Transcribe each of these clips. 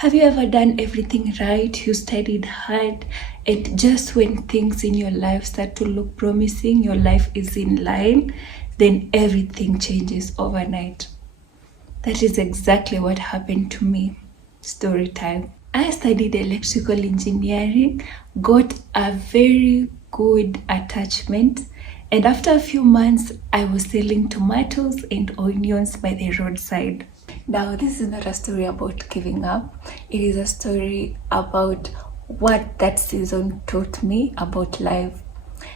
Have you ever done everything right? You studied hard, and just when things in your life start to look promising, your life is in line, then everything changes overnight. That is exactly what happened to me. Story time. I studied electrical engineering, got a very good attachment, and after a few months, I was selling tomatoes and onions by the roadside. Now, this is not a story about giving up. It is a story about what that season taught me about life.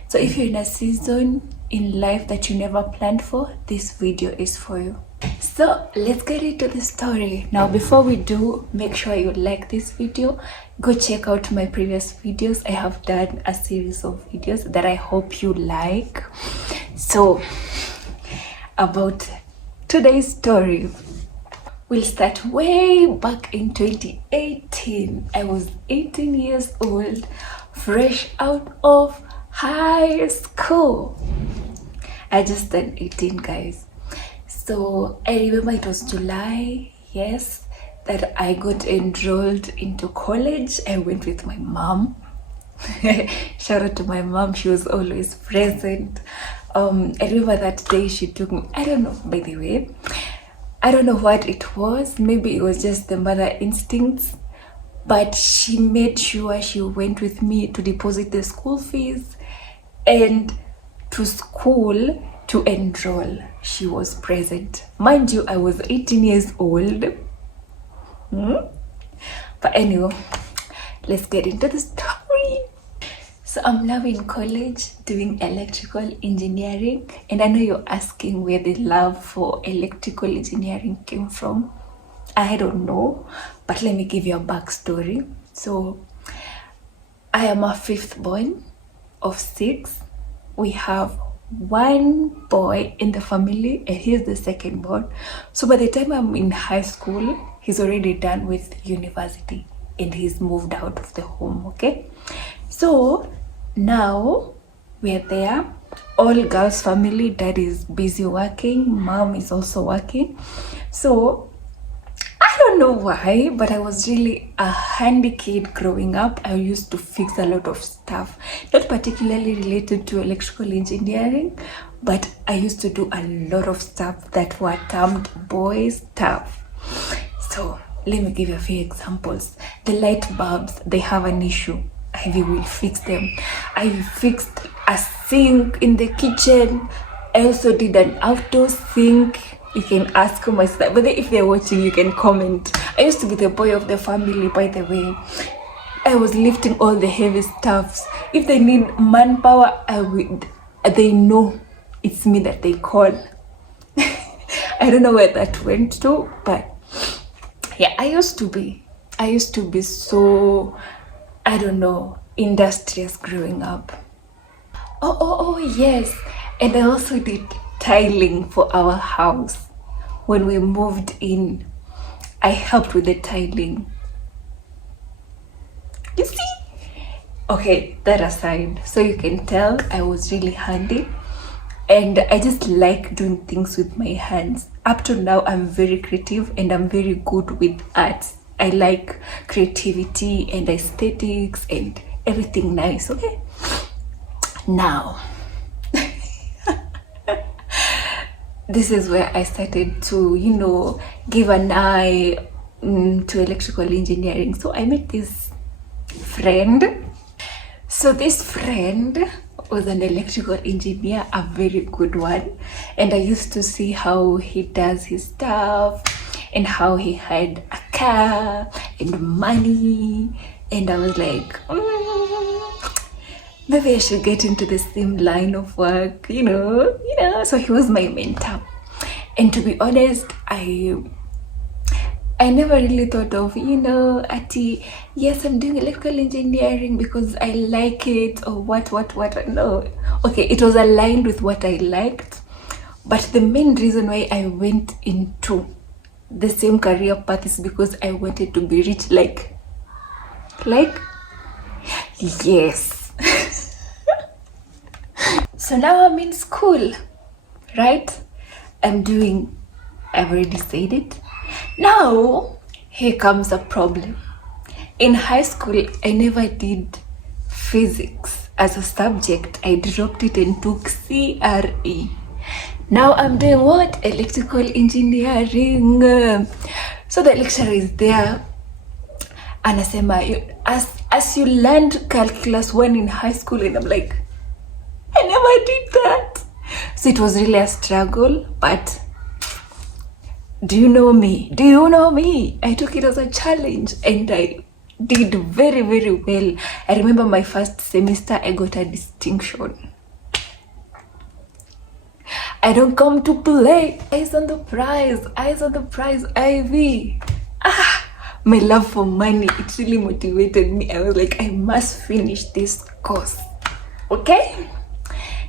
So if you're in a season in life that you never planned for, this video is for you. So let's get into the story. Now, before we do, make sure you like this video. Go check out my previous videos. I have done a series of videos that I hope you like. So, about today's story, we'll start way back in 2018. I was 18 years old, fresh out of high school. I just turned 18, guys. So I remember it was July, yes, that I got enrolled into college. I went with my mom. Shout out to my mom, she was always present. I remember that day she took me, I don't know, by the way, I don't know what it was. Maybe it was just the mother instincts, but she made sure she went with me to deposit the school fees and to school to enroll. She was present. Mind you, I was 18 years old. But anyway, let's get into the story. So I'm now in college doing electrical engineering, and I know you're asking where the love for electrical engineering came from. I don't know, but let me give you a backstory. So I am a fifth born of 6. We have one boy in the family and he's the second born. So by the time I'm in high school, he's already done with university and he's moved out of the home. Okay, so now we're there, all girls family. Dad is busy working, mom is also working. So I don't know why, but I was really a handy kid growing up. I used to fix a lot of stuff, not particularly related to electrical engineering, but I used to do a lot of stuff that were termed boy stuff. So let me give you a few examples. The light bulbs, they have an issue. I will fix them. I fixed a sink in the kitchen. I also did an outdoor sink. You can ask my sister, but if they're watching, you can comment. I used to be the boy of the family, by the way. I was lifting all the heavy stuffs. If they need manpower, they know it's me that they call. I don't know where that went to, but yeah, I used to be so, I don't know, industrious growing up. Oh yes, and I also did tiling for our house. When we moved in, I helped with the tiling. You see? Okay, that aside, so you can tell I was really handy and I just like doing things with my hands. Up to now, I'm very creative and I'm very good with art. I like creativity and aesthetics and everything nice. Okay, now this is where I started to, give an eye to electrical engineering. So I met this friend. So this friend was an electrical engineer, a very good one. And I used to see how he does his stuff and how he had a car and money. And I was like, maybe I should get into the same line of work, So he was my mentor. And to be honest, I never really thought of, Ati, yes, I'm doing electrical engineering because I like it or what. No. Okay, it was aligned with what I liked. But the main reason why I went into the same career path is because I wanted to be rich like, yes. So now I'm in school, right? I've already said it. Now, Here comes a problem. In high school, I never did physics as a subject. I dropped it and took CRE. Now I'm doing what? Electrical engineering. So the lecturer is there. Anasema, as you learned calculus 1 in high school, and I'm like, I never did that. So it was really a struggle, but do you know me? Do you know me? I took it as a challenge and I did very, very well. I remember my first semester, I got a distinction. I don't come to play. Eyes on the prize, eyes on the prize, Ivy. My love for money, it really motivated me. I was like, I must finish this course. Okay?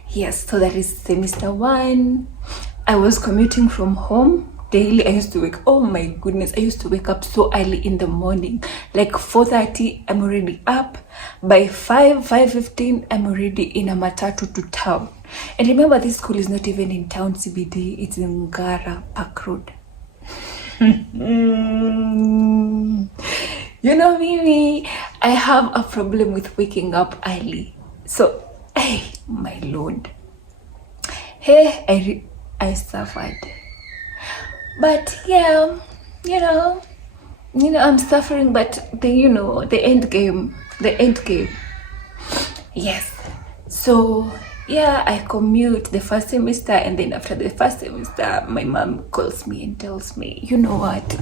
Yes, so that is semester 1. I was commuting from home daily. I used to wake, oh my goodness, I used to wake up so early in the morning. Like 4:30, I'm already up. By 5:15, I'm already in a matatu to town. And remember, this school is not even in town CBD, it's in Ngara Park Road. You know me, I have a problem with waking up early. So, hey, my lord. Hey, I suffered. But yeah, you know, I'm suffering, but the end game. Yes. So yeah, I commute the first semester, and then after the first semester, my mom calls me and tells me, you know what?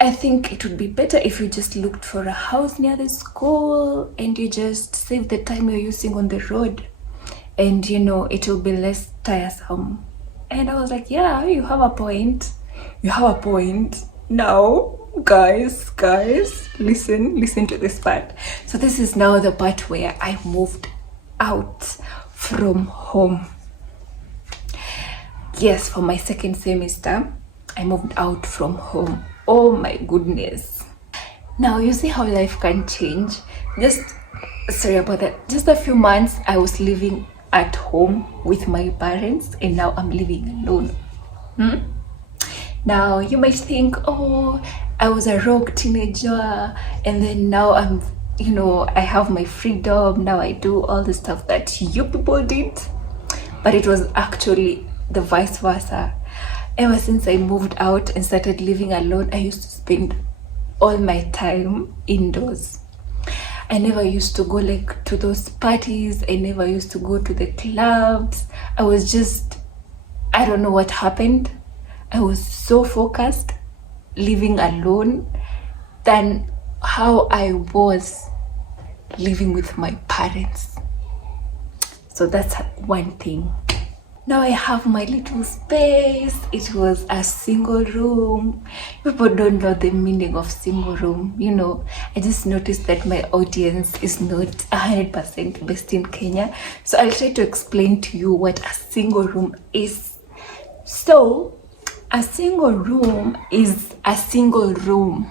I think it would be better if you just looked for a house near the school and you just save the time you're using on the road, and it will be less tiresome. And I was like, yeah, you have a point. Now, guys, listen to this part. So this is now the part where I moved out from home. Yes, for my second semester, I moved out from home. Oh my goodness. Now, you see how life can change. Sorry about that. Just a few months, I was living at home with my parents, and now I'm living alone. Now, you might think, oh, I was a rogue teenager, and then now I'm, I have my freedom. Now I do all the stuff that you people did. But it was actually the vice versa. Ever since I moved out and started living alone, I used to spend all my time indoors. I never used to go to those parties. I never used to go to the clubs. I don't know what happened. I was so focused living alone than how I was living with my parents. So that's one thing. Now I have my little space. It was a single room. People don't know the meaning of single room. I just noticed that my audience is not 100% based in Kenya. So I'll try to explain to you what a single room is. So a single room is a single room.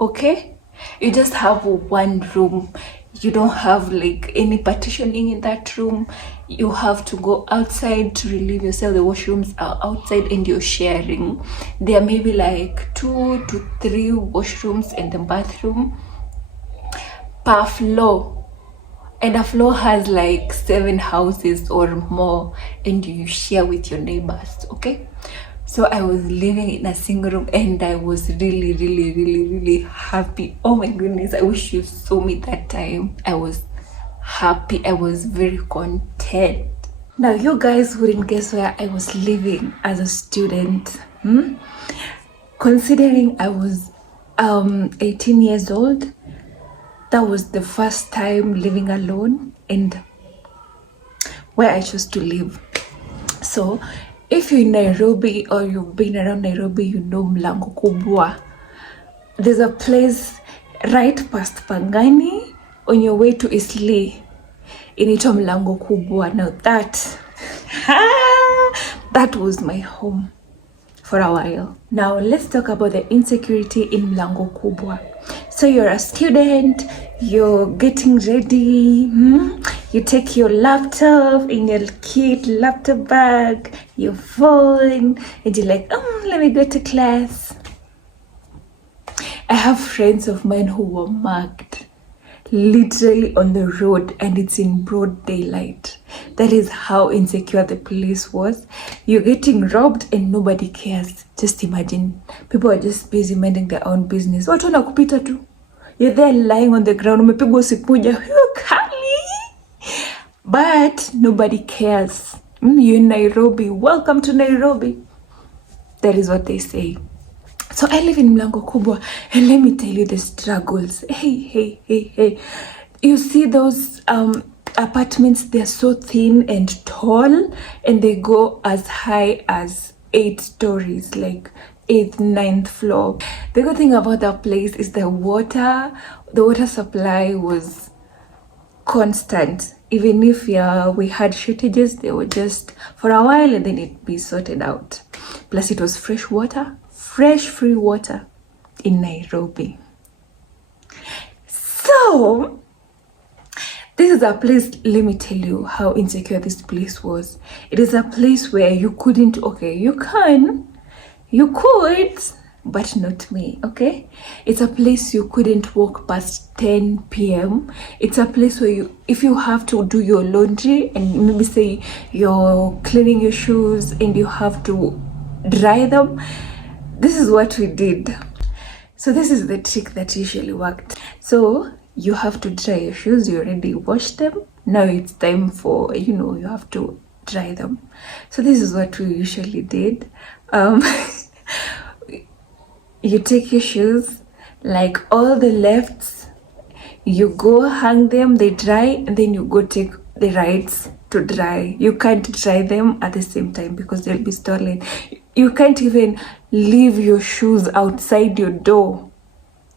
Okay? You just have one room. You don't have any partitioning in that room. You have to go outside to relieve yourself. The washrooms are outside and you're sharing. There may be 2 to 3 washrooms in the bathroom per floor. And a floor has 7 houses or more, and you share with your neighbors, okay? So I was living in a single room and I was really, really, really, really happy. Oh my goodness, I wish you saw me that time. I was happy. I was very content. Now, you guys wouldn't guess where I was living as a student. Considering I was 18 years old, that was the first time living alone and where I chose to live. So if you're in Nairobi or you've been around Nairobi, you know Mlango Kubwa. There's a place right past Pangani on your way to Eastleigh. Inaitwa Mlango Kubwa. Now that was my home for a while. Now let's talk about the insecurity in Mlango Kubwa. So you're a student, you're getting ready, you take your laptop in your cute laptop bag, your phone, and you're like, let me go to class. I have friends of mine who were mugged literally on the road, and it's in broad daylight. That is how insecure the place was. You're getting robbed and nobody cares. Just imagine, people are just busy minding their own business. Watu wanakupita tu, you're there lying on the ground, umepigwa usiku moja kali, but nobody cares. You're in Nairobi, welcome to Nairobi. That is what they say. So I live in Mlango Kubwa, and let me tell you the struggles. Hey. You see those apartments, they're so thin and tall, and they go as high as 8 stories, like 8th, 9th floor. The good thing about that place is the water supply was constant. Even if we had shortages, they were just for a while and then it'd be sorted out. Plus it was fresh water, fresh free water in Nairobi. So this is a place, let me tell you how insecure this place was. It is a place where you couldn't, okay, you could, but not me, okay? It's a place you couldn't walk past 10 p.m. It's a place where if you have to do your laundry and maybe say you're cleaning your shoes and you have to dry them, this is what we did. So this is the trick that usually worked. So you have to dry your shoes, you already washed them, now it's time for, you have to dry them. So this is what we usually did. You take your shoes, like all the lefts, you go hang them, they dry, and then you go take the rights to dry. You can't dry them at the same time because they'll be stolen. You can't even leave your shoes outside your door.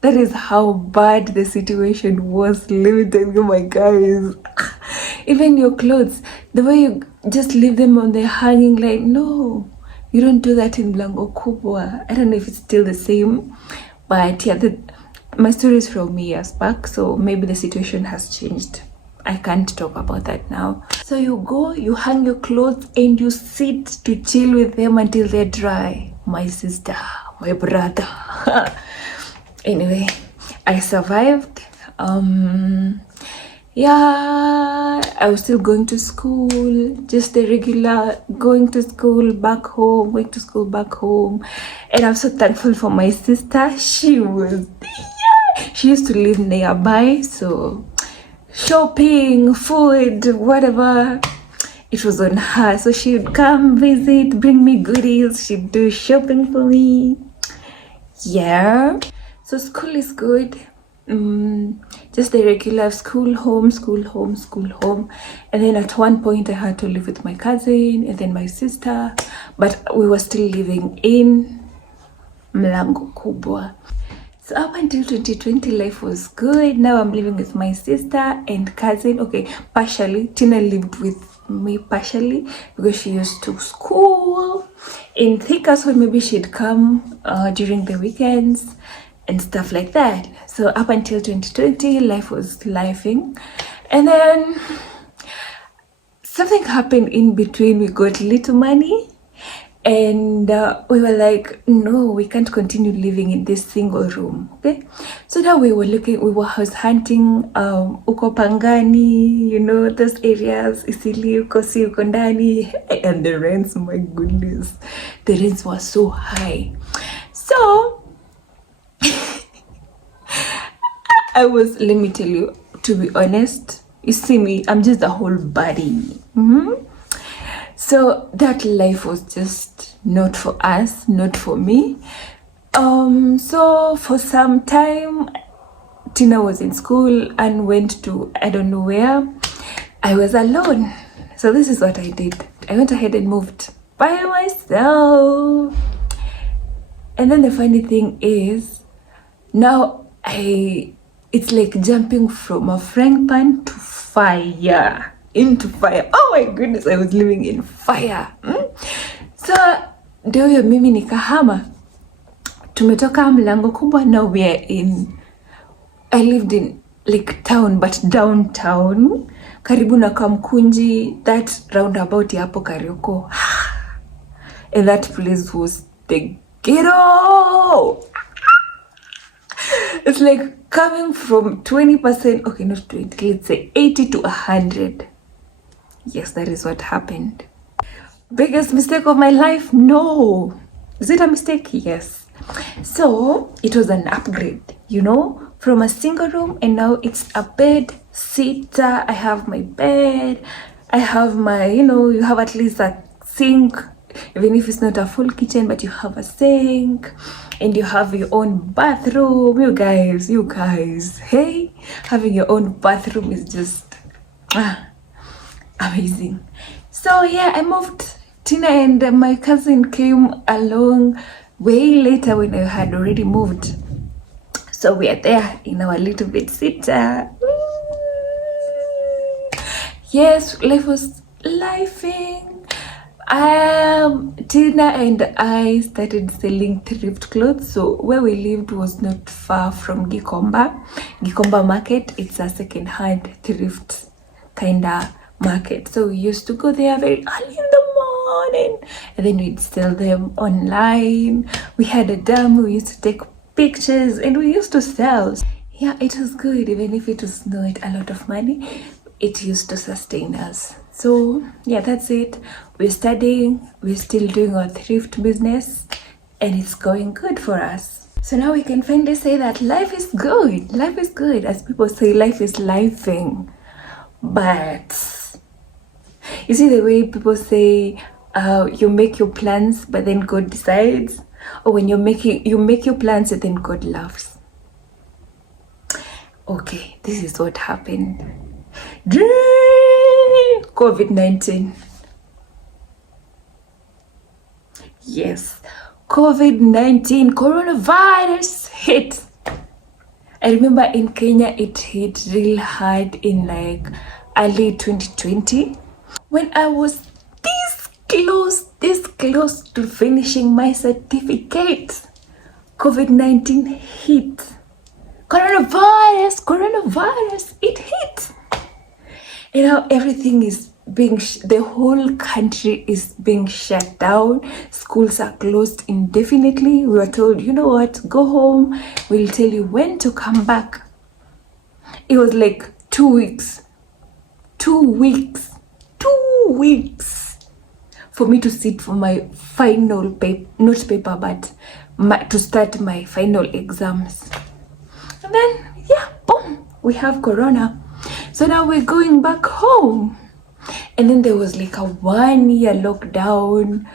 That is how bad the situation was. Let me tell you, my guys. Even your clothes, the way you just leave them on the hanging line, no. You don't do that in Mlango Kubwa. I don't know if it's still the same, but yeah, my story is from years back, so maybe the situation has changed. I can't talk about that now. So you go, you hang your clothes, and you sit to chill with them until they're dry. My sister, my brother. Anyway, I survived. Yeah, I was still going to school, just the regular going to school, back home, going to school, back home. And I'm so thankful for my sister. She was there. She used to live nearby, so shopping, food, whatever, it was on her. So she would come visit, bring me goodies, she'd do shopping for me. Yeah, so school is good. Just the regular school, home. And then at one point I had to live with my cousin and then my sister, but we were still living in Mlango Kubwa. So up until 2020, life was good. Now I'm living with my sister and cousin. Okay, partially. Tina lived with me partially because she used to school in Thika, so maybe she'd come during the weekends and stuff like that. So up until 2020, life was lifing. And then something happened in between. We got little money. And we were like, no, we can't continue living in this single room, okay? So now we were house hunting, uko Pangani, those areas, Isili, Kosi, Ukondani, and the rents, my goodness, the rents were so high. So, let me tell you, to be honest, you see me, I'm just a whole body. So that life was just not for us, not for me. So for some time, Tina was in school and went to, I don't know where. I was alone. So this is what I did. I went ahead and moved by myself. And then the funny thing is, now it's like jumping from a frying pan to fire. Into fire. Oh my goodness, I was living in fire. So ndio hiyo mimi nikahama. Tumetoka Mlango Kubwa, now we are I lived in like town, but downtown, karibu na Kamkunji, that roundabout ya hapo Karioko. And that place was the ghetto. It's like coming from 20%, okay, not 20, let's say 80 to 100. Yes, that is what happened. Biggest mistake of my life? No. Is it a mistake? Yes. So it was an upgrade, you know, from a single room, and now it's a bed sitter. I have my bed, I have my, you know, you have at least a sink, even if it's not a full kitchen, but you have a sink, and you have your own bathroom. You guys, hey, having your own bathroom is just amazing. So yeah, I moved. Tina and my cousin came along way later when I had already moved. So we are there in our little bed sitter. Yes, life was lifing. Tina and I started selling thrift clothes. So where we lived was not far from Gikomba Market. It's a second-hand thrift kinda market. So we used to go there very early in the morning, and then we'd sell them online. We had a dam, we used to take pictures, and we used to sell. Yeah, it was good, even if it was not a lot of money. It used to sustain us. So yeah, that's it. We're studying, we're still doing our thrift business, and it's going good for us. So now we can finally say that life is good. Life is good. As people say, life is lifing. But you see the way people say, you make your plans, but then God decides, or when you make your plans and then God laughs. Okay, this is what happened. COVID-19. Yes, COVID-19, coronavirus hit. I remember in Kenya it hit real hard in like early 2020 when I was this close to finishing my certificate. COVID-19 hit. Coronavirus, it hit. You know, everything is being, the whole country is being shut down. Schools are closed indefinitely. We were told, you know what, go home. We'll tell you when to come back. It was like 2 weeks. 2 weeks. 2 weeks for me to sit for my final paper, not paper, but to start my final exams. And then, yeah, boom, we have Corona. So now we're going back home. And then there was like a 1 year lockdown.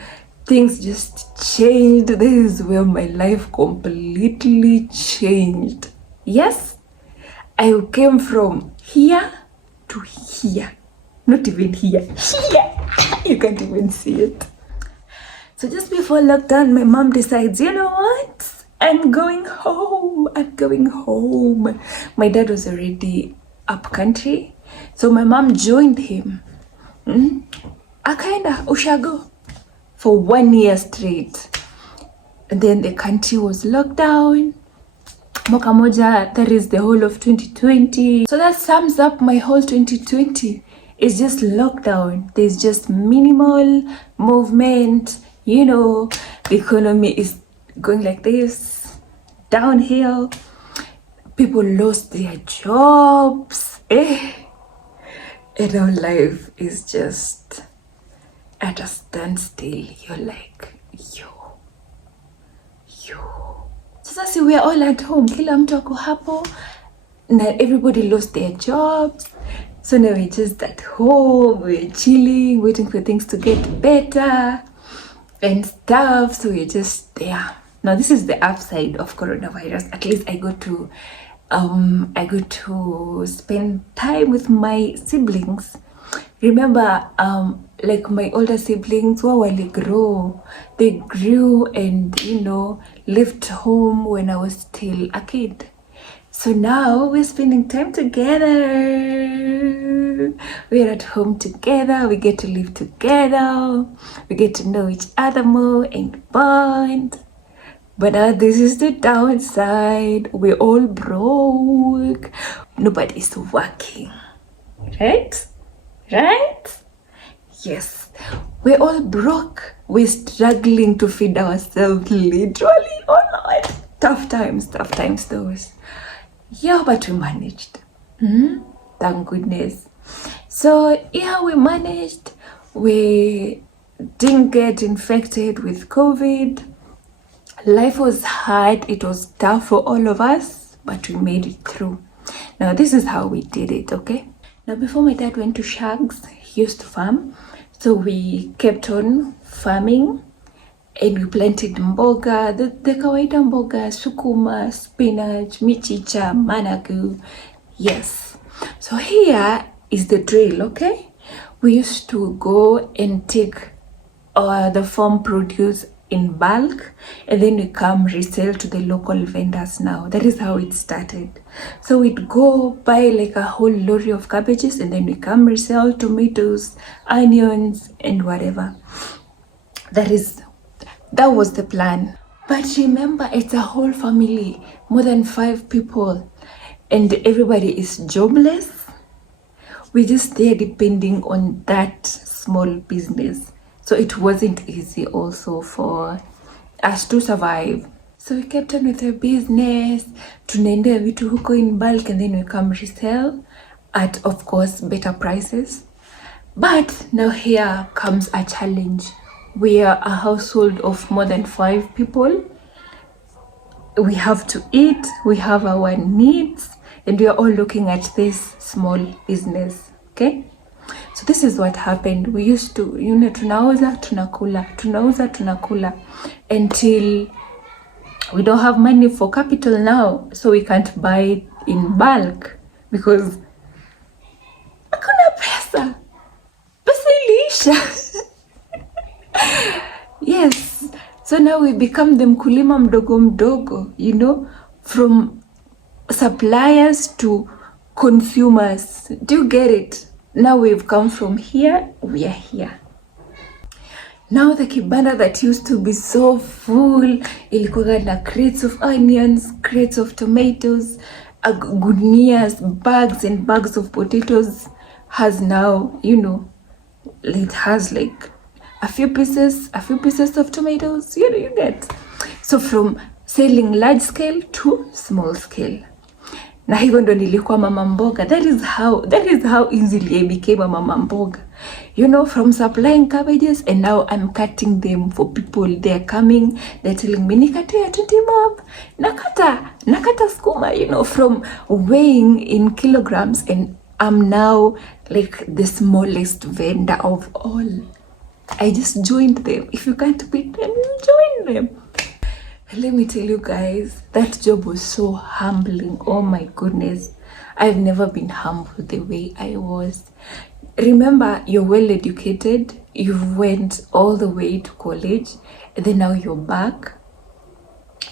Things just changed. This is where my life completely changed. Yes, I came from here to here. Not even here. Here. You can't even see it. So just before lockdown, my mom decides, you know what? I'm going home. My dad was already up country, so my mom joined him. Akaenda ushago for 1 year straight, and then the country was locked down. Mwaka moja, that is the whole of 2020. So that sums up my whole 2020. It's just lockdown. There's just minimal movement. You know, the economy is going like this, downhill. People lost their jobs. And our life is just at a standstill. You're like, yo. Sasa we are all at home. Kila mtu ako hapo. Now everybody lost their jobs. So now we're just at home. We're chilling, waiting for things to get better and stuff. So we're just there. Now this is the upside of coronavirus. At least I got to spend time with my siblings. Remember, like my older siblings, they grew and, you know, left home when I was still a kid. So now we're spending time together. We're at home together. We get to live together. We get to know each other more and bond. But this is the downside. We're all broke. Nobody's working. Right? Yes. We're all broke. We're struggling to feed ourselves, literally. Oh Lord. tough times those. Yeah, but we managed. Thank goodness. So yeah, we managed. We didn't get infected with COVID. Life was hard. It was tough for all of us, but we made it through. Now this is how we did it, okay? Now before my dad went to Shags, he used to farm. So we kept on farming and we planted mboga, the kawaida mboga, sukuma, spinach, michicha, managu. Yes. So here is the drill, okay? We used to go and take the farm produce in bulk, and then we come resell to the local vendors now. That is how it started. So we'd go buy like a whole lorry of cabbages, and then we come resell tomatoes, onions, and whatever. That was the plan. But remember, it's a whole family, more than 5 people, and everybody is jobless. We just there depending on that small business. So it wasn't easy also for us to survive. So we kept on with the business, tunaendea vitu huko in bulk, and then we come resell at, of course, better prices. But now here comes a challenge. We are a household of more than 5 people. We have to eat, we have our needs, and we are all looking at this small business, okay? So this is what happened. We used to, tunauza tunakula until we don't have money for capital now, so we can't buy it in bulk because hakuna pesa iliisha. Yes, so now we become the mkulima mdogo, from suppliers to consumers. Do you get it? Now we've come from here, we are here. Now the kibanda that used to be so full, ilikuwa na crates of onions, crates of tomatoes, gunias, bags and bags of potatoes, has now, it has like a few pieces of tomatoes, you get. So from selling large scale to small scale. Na hivyo ndo nilikuwa mama mboga. That is how easily I became a mama mboga. From supplying cabbages, and now I'm cutting them for people. They're coming, they're telling me, nikate ya 20 bob. Nakata skuma, from weighing in kilograms, and I'm now like the smallest vendor of all. I just joined them. If you can't beat them, you join them. Let me tell you guys, that job was so humbling. Oh my goodness. I've never been humbled the way I was. Remember, you're well educated. You went all the way to college. And then now you're back.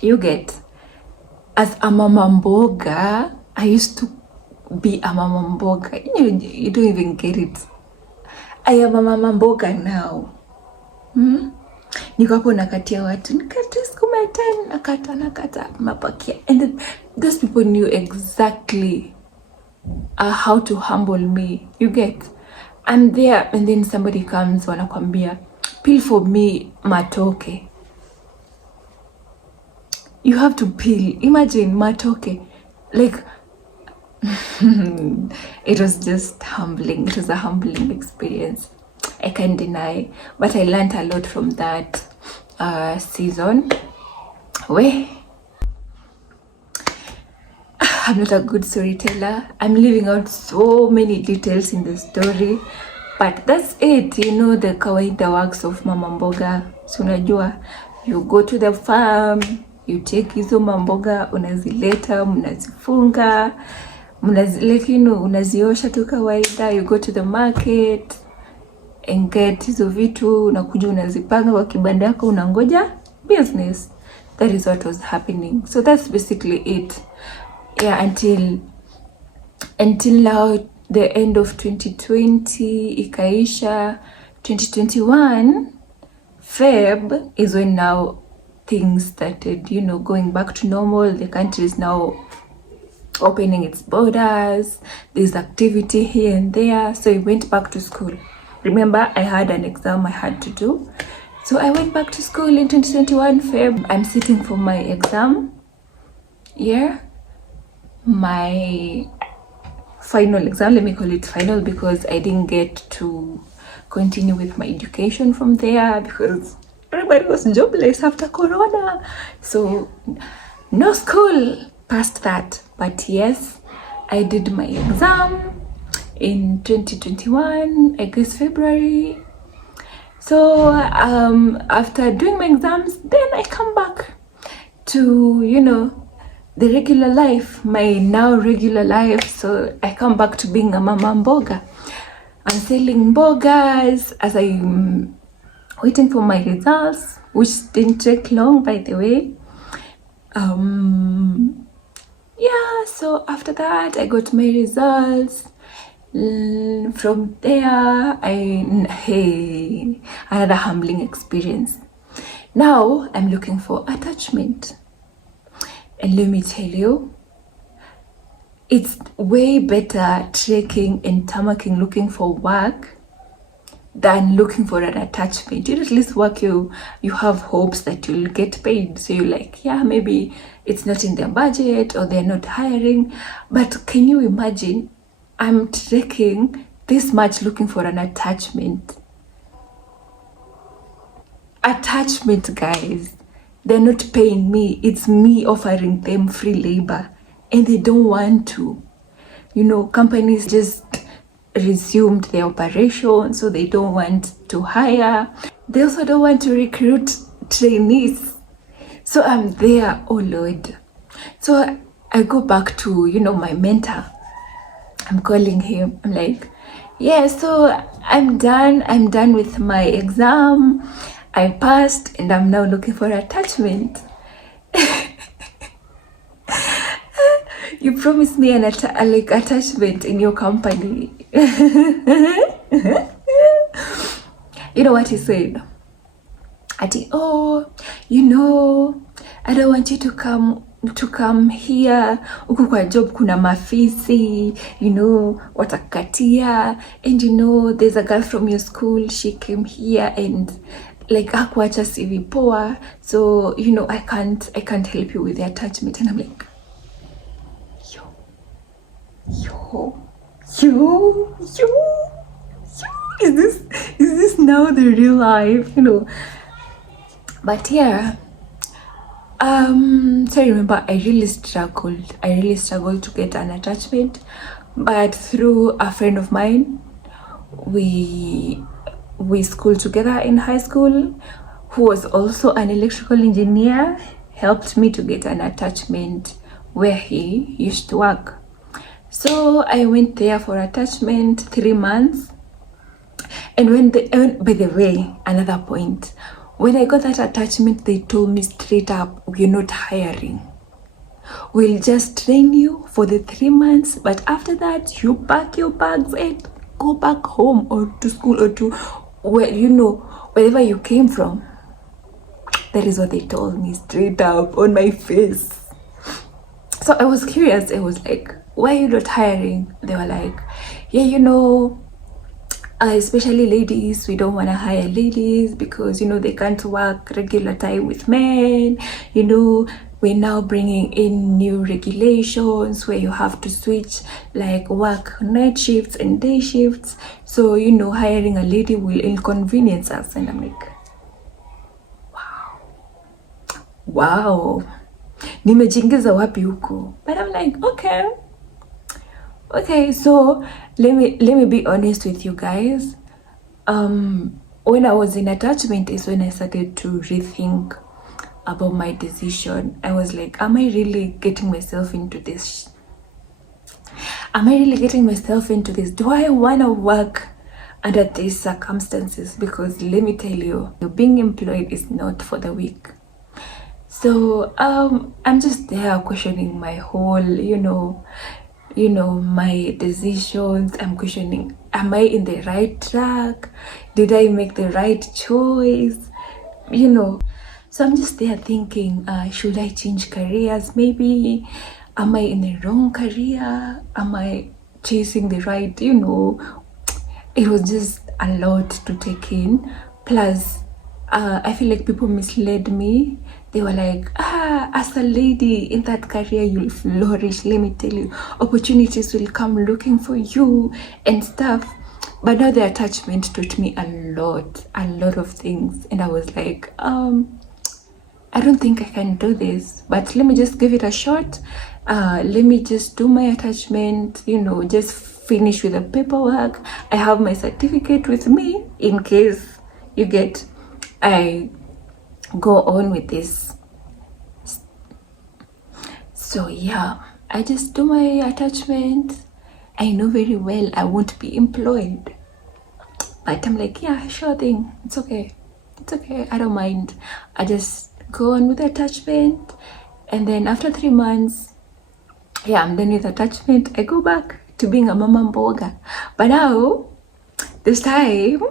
You get. As a mama mboga, I used to be a mama mboga. You don't even get it. I am a mama mboga now. Niko hapo nakatia watu, nikate skuma 10, nakata mapakia. And those people knew exactly how to humble me. You get? I'm there, and then somebody comes, wanakwambia, peel for me matoke. You have to peel. Imagine matoke. Like, it was just humbling. It was a humbling experience. I can't deny, but I learned a lot from that season. I'm not a good storyteller. I'm leaving out so many details in the story, but that's it. The kawaida works of mama mboga. So unajua, you go to the farm, you take hizo mamboga, unazileta, mnazifunga, unaziosha tu kawaida. You go to the market and get hizo vitu, unakuja unazipanga kwa kibanda yako, unangoja business. That is what was happening. So that's basically it. Yeah, until now, the end of 2020 ikaisha. 2021 Feb is when now things started, going back to normal. The country is now opening its borders. There's activity here and there. So I went back to school. Remember, I had an exam I had to do. So I went back to school in 2021 Feb. I'm sitting for my exam. year, my final exam, let me call it final because I didn't get to continue with my education from there because everybody was jobless after Corona. So no school past that. But yes, I did my exam in 2021, I guess February. So after doing my exams, then I come back to, you know, the regular life, my now regular life. So I come back to being a mama mboga. I'm selling mbogas as I'm waiting for my results, which didn't take long, by the way. Yeah, so after that I got my results. From there, hey, another humbling experience. Now I'm looking for attachment, and let me tell you, it's way better trekking and tamarking looking for work than looking for an attachment. You at least work, you have hopes that you'll get paid, so you're like, yeah, maybe it's not in their budget or they're not hiring. But can you imagine, I'm trekking this much looking for an attachment. Attachment, guys, they're not paying me, it's me offering them free labor, and they don't want to. You know, companies just resumed their operation, so they don't want to hire. They also don't want to recruit trainees. So I'm there, oh Lord. So I go back to, you know, my mentor. I'm calling him. I'm like, yeah, so I'm done with my exam. I passed and I'm now looking for attachment. You promised me an attachment in your company. You know what he said? Oh, you know, I don't want you to come here. Huku kwa job kuna mafisi, you know, watakatia. And you know, there's a girl from your school, she came here and like hakuacha CV poa. So, you know, I can't help you with the attachment. And I'm like, yo, is this now the real life, you know? But yeah, so I remember I really struggled to get an attachment, but through a friend of mine, we schooled together in high school, who was also an electrical engineer, helped me to get an attachment where he used to work. So I went there for attachment 3 months. And by the way, another point, when I got that attachment, they told me straight up, we're not hiring. We'll just train you for the 3 months, but after that, you pack your bags and go back home or to school or to where, you know, wherever you came from. That is what they told me straight up on my face. So I was curious. I was like, why are you not hiring? They were like, yeah, you know, especially ladies, we don't want to hire ladies because, you know, they can't work regular time with men. You know, we're now bringing in new regulations where you have to switch, like work night shifts and day shifts. So, you know, hiring a lady will inconvenience us. And I'm like, wow, nimejingiza wapi huko? But I'm like, okay, so let me be honest with you guys. When I was in attachment is when I started to rethink about my decision. I was like, am I really getting myself into this? Do I want to work under these circumstances? Because let me tell you, being employed is not for the weak. So I'm just there questioning my whole, you know, my decisions. I'm questioning, am I in the right track? Did I make the right choice? You know, so I'm just there thinking, should I change careers? Maybe, am I in the wrong career? Am I chasing the right, you know? It was just a lot to take in. Plus, I feel like people misled me. They were like, as a lady in that career, you'll flourish. Let me tell you, opportunities will come looking for you and stuff. But now the attachment taught me a lot of things. And I was like, I don't think I can do this, but let me just give it a shot. Let me just do my attachment, just finish with the paperwork. I have my certificate with me in case I go on with this. So yeah, I just do my attachment. I know very well I won't be employed, but I'm like, yeah, sure thing. It's okay. I don't mind. I just go on with the attachment, and then after 3 months, yeah, I'm done with attachment. I go back to being a mama mboga. But now, this time,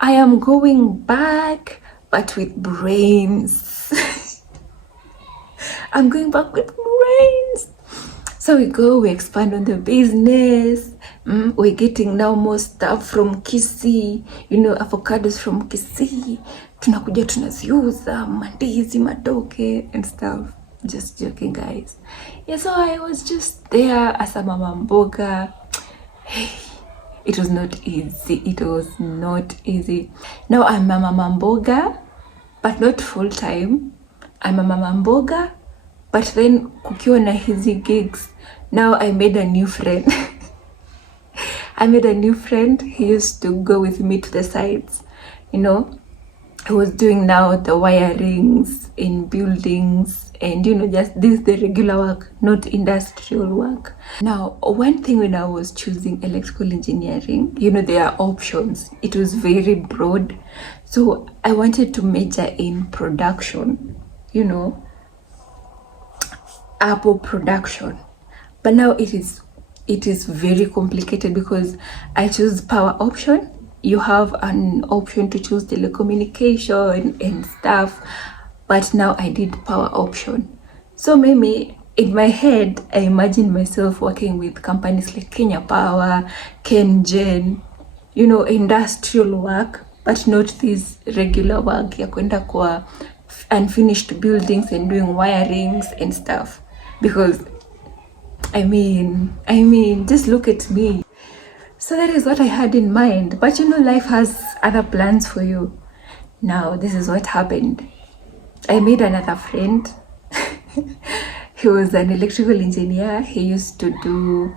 I am going back, but with brains. I'm going back with brains. So we expand on the business. We're getting now more stuff from Kisii, avocados from Kisii. Tunakuja tunaziuza, mandizi, matoke and stuff. Just joking, guys. Yeah, so I was just there as a mama mboga. It was not easy. Now I'm a mama mboga, but not full time. I'm a mama mboga, but then kukiwa na hizi gigs. Now I made a new friend. He used to go with me to the sites. He was doing now the wirings in buildings and just the regular work, not industrial work. Now, one thing when I was choosing electrical engineering, there are options. It was very broad. So I wanted to major in production, Apple production. But now it is very complicated because I chose power option. You have an option to choose telecommunication and stuff, but now I did power option. So maybe in my head, I imagined myself working with companies like Kenya Power, KenGen, industrial work, but not this regular work ya kwenda kwa unfinished buildings and doing wirings and stuff. Because I mean, just look at me. So that is what I had in mind. But life has other plans for you. Now, this is what happened. I made another friend. He was an electrical engineer. He used to do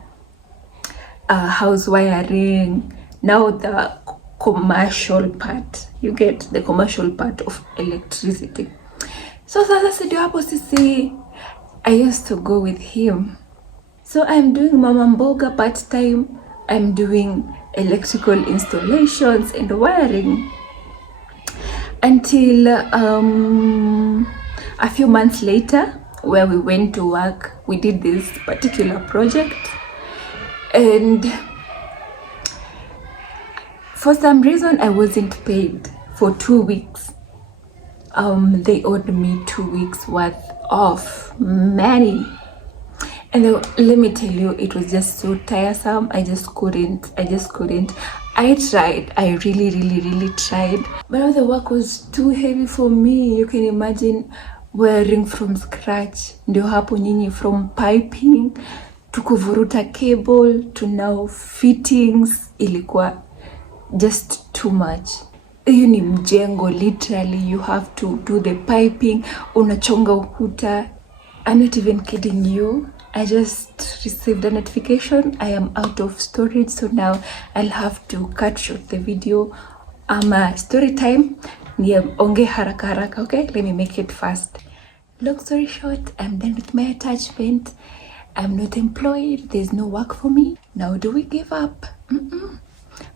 house wiring. Now the commercial part. You get the commercial part of electricity. So that's the hapo sisi. I used to go with him. So I'm doing mama mboga part-time. I'm doing electrical installations and wiring until a few months later, where we went to work. We did this particular project, and for some reason I wasn't paid for 2 weeks. They owed me 2 weeks worth of money. And let me tell you, it was just so tiresome. I just couldn't. I tried. I really tried. But now the work was too heavy for me. You can imagine wiring from scratch. Ndio hapo nyinyi, from piping to kuvuruta cable to now fittings. Ilikuwa just too much. Hiyo ni mjengo, literally. You have to do the piping. Unachonga ukuta. I'm not even kidding you. I just received a notification. I am out of storage, so now I'll have to cut short the video. Story time. Onge haraka, okay? Let me make it fast. Long story short, I'm done with my attachment. I'm not employed. There's no work for me. Now, do we give up?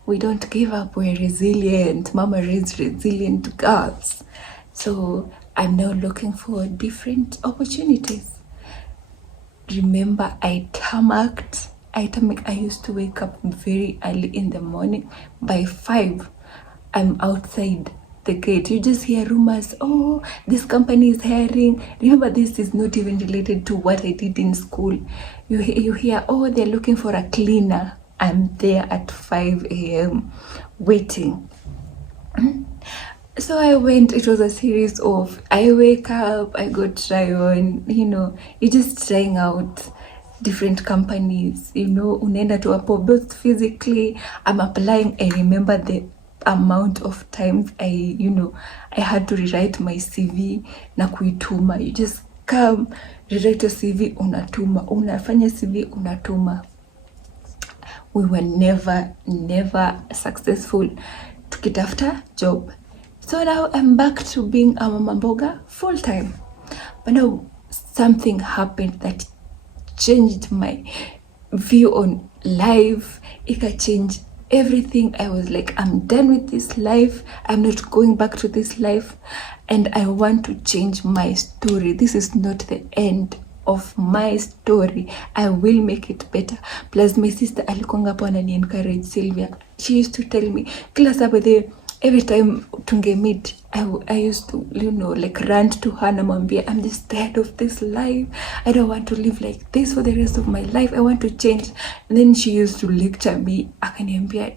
We don't give up. We're resilient. Mama raised resilient girls. So I'm now looking for different opportunities. Remember, I tarmacked. I used to wake up very early in the morning. By 5, I'm outside the gate. You just hear rumors. Oh, this company is hiring. Remember, this is not even related to what I did in school. You hear, oh, they're looking for a cleaner. I'm there at 5 a.m. waiting. So I went, it was a series of, I wake up, I go try on, you're just trying out different companies, unaenda tu hapo, both physically, I'm applying. I remember the amount of times I had to rewrite my CV na kuituma. You just come, rewrite your CV, unatuma, unafanya CV, unatuma. We were never successful tukitafuta job. So now I'm back to being a mama mboga full time. But now something happened that changed my view on life. Ika changed everything. I was like, I'm done with this life. I'm not going back to this life. And I want to change my story. This is not the end of my story. I will make it better. Plus my sister alikonga hapo anani encourage Sylvia. She used to tell me, kila saa every time tunge meet, I used to, like rant to her namwambia, I'm just tired of this life. I don't want to live like this for the rest of my life. I want to change. And then she used to lecture me, akaniambia,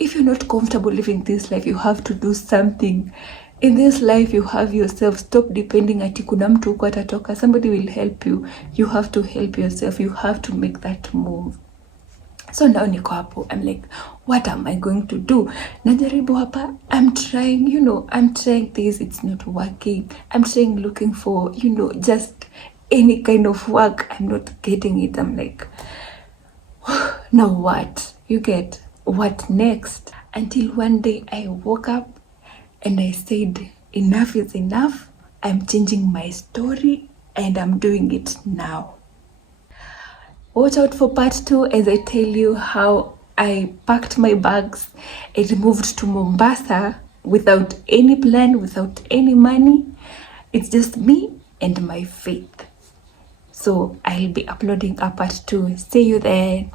if you're not comfortable living this life, you have to do something. In this life, you have yourself. Stop depending ati kuna mtu huko atatoka. Somebody will help you. You have to help yourself. You have to make that move. So now niko hapo, I'm like, what am I going to do? Najaribu hapa, I'm trying, I'm trying this, it's not working. I'm trying looking for, just any kind of work. I'm not getting it. I'm like, now what? You get, what next? Until one day I woke up and I said, enough is enough. I'm changing my story and I'm doing it now. Watch out for part 2 as I tell you how I packed my bags and moved to Mombasa without any plan, without any money. It's just me and my faith. So I'll be uploading a part 2. See you there.